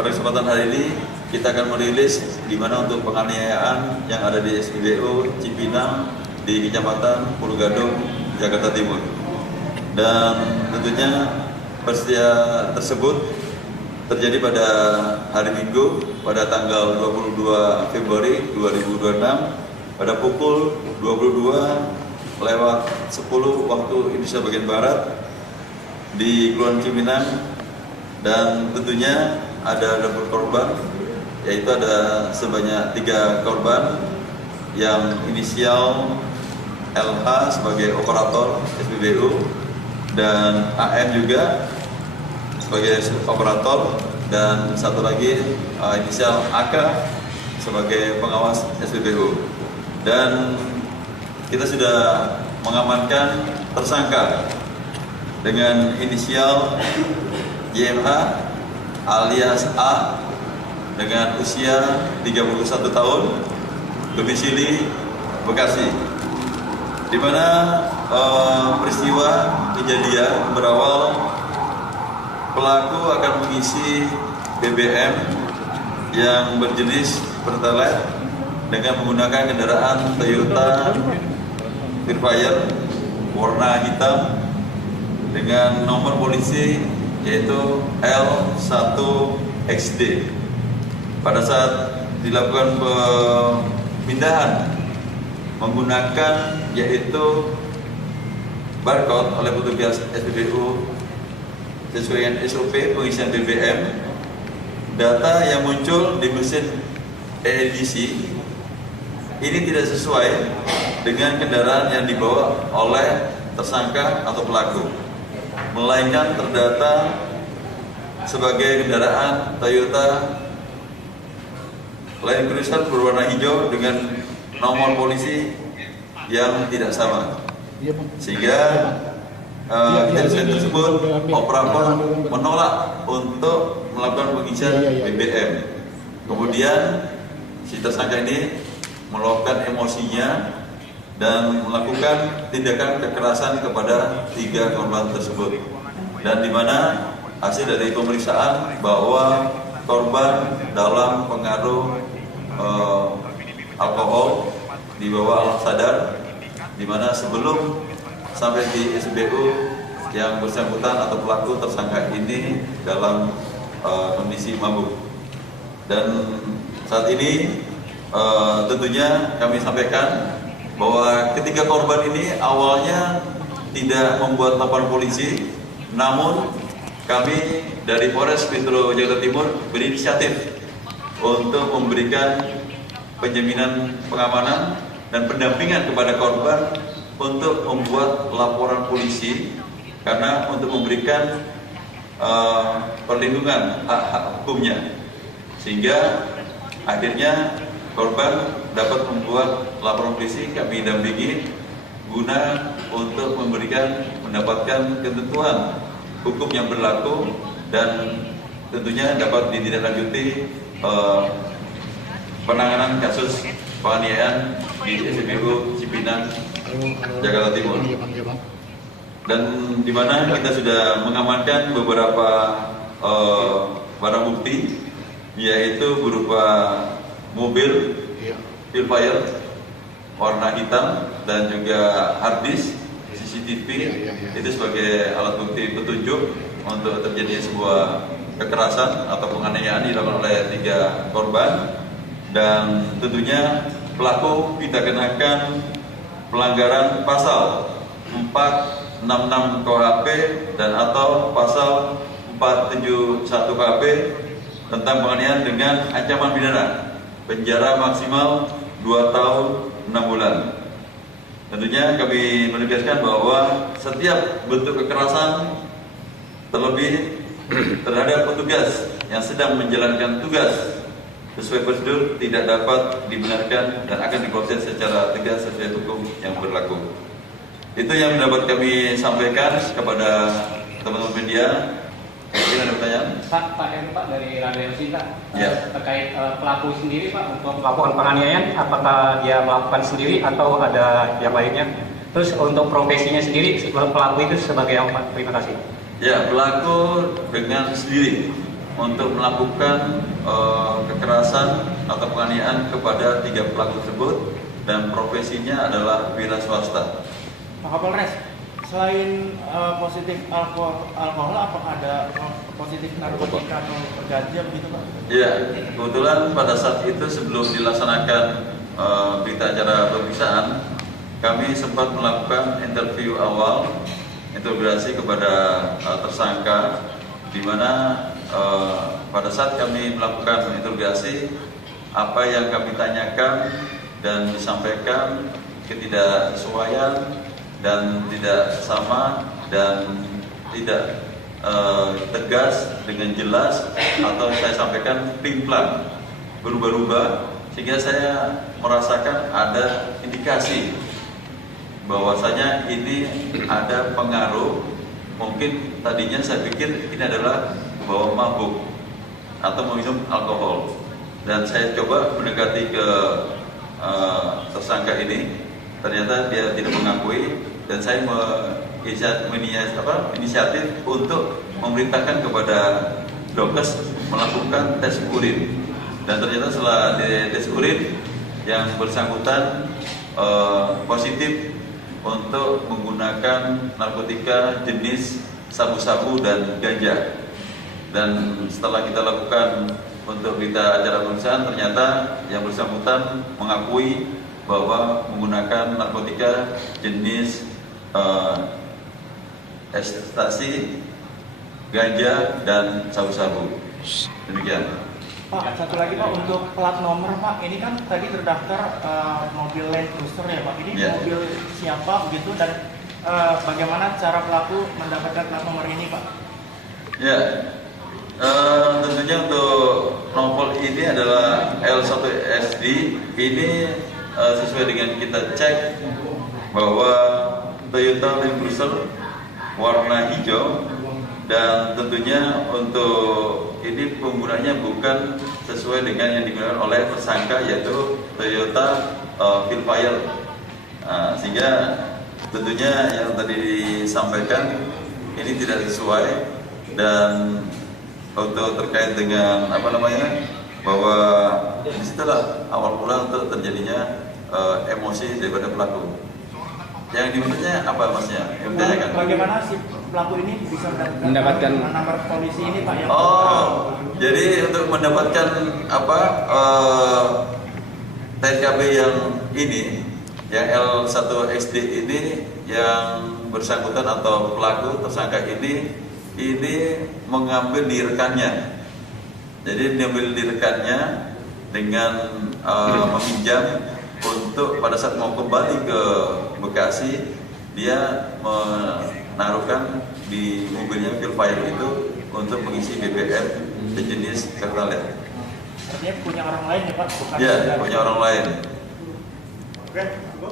pada kesempatan hari ini kita akan merilis di mana untuk penganiayaan yang ada di SPBU Cipinang di Kecamatan Pulau Gadung, Jakarta Timur. Dan tentunya peristiwa tersebut terjadi pada hari Minggu pada tanggal 22 Februari 2026 pada pukul 22:10 waktu Indonesia bagian Barat di Kelurahan Cipinang. Dan tentunya ada korban, yaitu ada sebanyak 3 korban yang inisial LH sebagai operator SPBU dan AM juga sebagai operator, dan satu lagi inisial AK sebagai pengawas SPBU. Dan kita sudah mengamankan tersangka dengan inisial YMH alias A dengan usia 31 tahun, domisili Bekasi, di mana peristiwa kejadian berawal pelaku akan mengisi BBM yang berjenis Pertalite dengan menggunakan kendaraan Toyota Firefire warna hitam dengan nomor polisi yaitu L1XD. Pada saat dilakukan pemindahan menggunakan yaitu barcode oleh petugas SPBU sesuai dengan SOP pengisian BBM, data yang muncul di mesin EDC ini tidak sesuai dengan kendaraan yang dibawa oleh tersangka atau pelaku, melainkan terdata sebagai kendaraan Toyota Land Cruiser berwarna hijau dengan nomor polisi yang tidak sama, sehingga kejadian tersebut operator menolak untuk melakukan pengisian BBM. Kemudian si tersangka ini meluapkan emosinya dan melakukan tindakan kekerasan kepada 3 korban tersebut, dan di mana hasil dari pemeriksaan bahwa korban dalam pengaruh alkohol di bawah alam sadar, di mana sebelum sampai di SPBU yang bersangkutan atau pelaku tersangka ini dalam kondisi mabuk. Dan saat ini tentunya kami sampaikan bahwa ketiga korban ini awalnya tidak membuat laporan polisi, namun kami dari Polres Metro Jakarta Timur berinisiatif untuk memberikan penjaminan pengamanan dan pendampingan kepada korban untuk membuat laporan polisi, karena untuk memberikan perlindungan hak hukumnya, sehingga akhirnya korban dapat membuat laporan polisi. Kami dampingi guna untuk mendapatkan ketentuan hukum yang berlaku dan tentunya dapat ditindaklanjuti penanganan kasus penganiayaan di SPBU Cipinang, Jakarta Timur. Dan di mana kita sudah mengamankan beberapa barang bukti, yaitu berupa mobil Firefire warna hitam dan juga hard disk CCTV itu sebagai alat bukti petunjuk untuk terjadinya sebuah kekerasan atau penganiayaan dilakukan oleh 3 korban. Dan tentunya pelaku kita kenakan pelanggaran pasal 466 KUHP dan atau pasal 471 KUHP tentang penganiayaan dengan ancaman pidana penjara maksimal 2 tahun 6 bulan. Tentunya kami menegaskan bahwa setiap bentuk kekerasan, terlebih terhadap petugas yang sedang menjalankan tugas sesuai prosedur, tidak dapat dibenarkan dan akan diproses secara tegas sesuai hukum yang berlaku. Itu yang dapat kami sampaikan kepada teman-teman media. Mungkin ada pertanyaan? Pak dari Radio Sinta, ya. Terkait pelaku sendiri Pak, untuk melakukan penganiayaan, apakah dia melakukan sendiri atau ada yang lainnya? Terus untuk profesinya sendiri, pelaku itu sebagai apa? Terima kasih. Ya, pelaku dengan sendiri untuk melakukan kekerasan atau penganiayaan kepada 3 pelaku tersebut dan profesinya adalah wira swasta. Pak Kapolres, selain positif alkohol, apakah ada positif narkotika atau ganja begitu Pak? Ya, kebetulan pada saat itu sebelum dilaksanakan berita acara pemeriksaan, kami sempat melakukan interview awal, interogasi kepada tersangka, di mana pada saat kami melakukan interogasi, apa yang kami tanyakan dan disampaikan ketidaksesuaian dan tidak sama dan tidak tegas dengan jelas, atau saya sampaikan pimplang, berubah-ubah, sehingga saya merasakan ada indikasi bahwasanya ini ada pengaruh. Mungkin tadinya saya pikir ini adalah bahwa mabuk atau meminum alkohol, dan saya coba mendekati ke tersangka ini, ternyata dia tidak mengakui, dan saya inisiatif untuk memerintahkan kepada Dokes melakukan tes urin, dan ternyata setelah tes urin yang bersangkutan positif untuk menggunakan narkotika jenis sabu-sabu dan ganja. Dan setelah kita lakukan untuk berita acara pemeriksaan, ternyata yang bersangkutan mengakui bahwa menggunakan narkotika jenis ekstasi, ganja, dan sabu-sabu. Demikian. Pak, satu lagi Pak, untuk plat nomor Pak, ini kan tadi terdaftar mobil Land Cruiser ya Pak, ini Ya. mobil siapa begitu, dan bagaimana cara pelaku mendapatkan plat nomor ini Pak? Ya, tentunya untuk nomor ini adalah L1SD. Ini sesuai dengan kita cek bahwa Toyota Land Cruiser warna hijau, dan tentunya untuk ini penggunanya bukan sesuai dengan yang digunakan oleh tersangka, yaitu Toyota Vilfire. Sehingga tentunya yang tadi disampaikan ini tidak sesuai, dan untuk terkait dengan bahwa disitulah awal mula untuk terjadinya emosi daripada pelaku. Yang dimaksudnya apa Masnya? Yang ditanyakan? Bagaimana si pelaku ini bisa Mendapatkan nomor polisi ini Pak? Jadi untuk mendapatkan TKB yang ini, yang L1SD ini, yang bersangkutan atau pelaku tersangka ini mengambil di rekannya. Jadi mengambil di rekannya dengan meminjam untuk pada saat mau kembali ke Bekasi, dia menaruhkan di mobilnya Vilfire itu untuk mengisi BBM sejenis Pertalite. Artinya punya orang lain ya Pak? Bukan Ya, punya orang lain. Oke, Bu.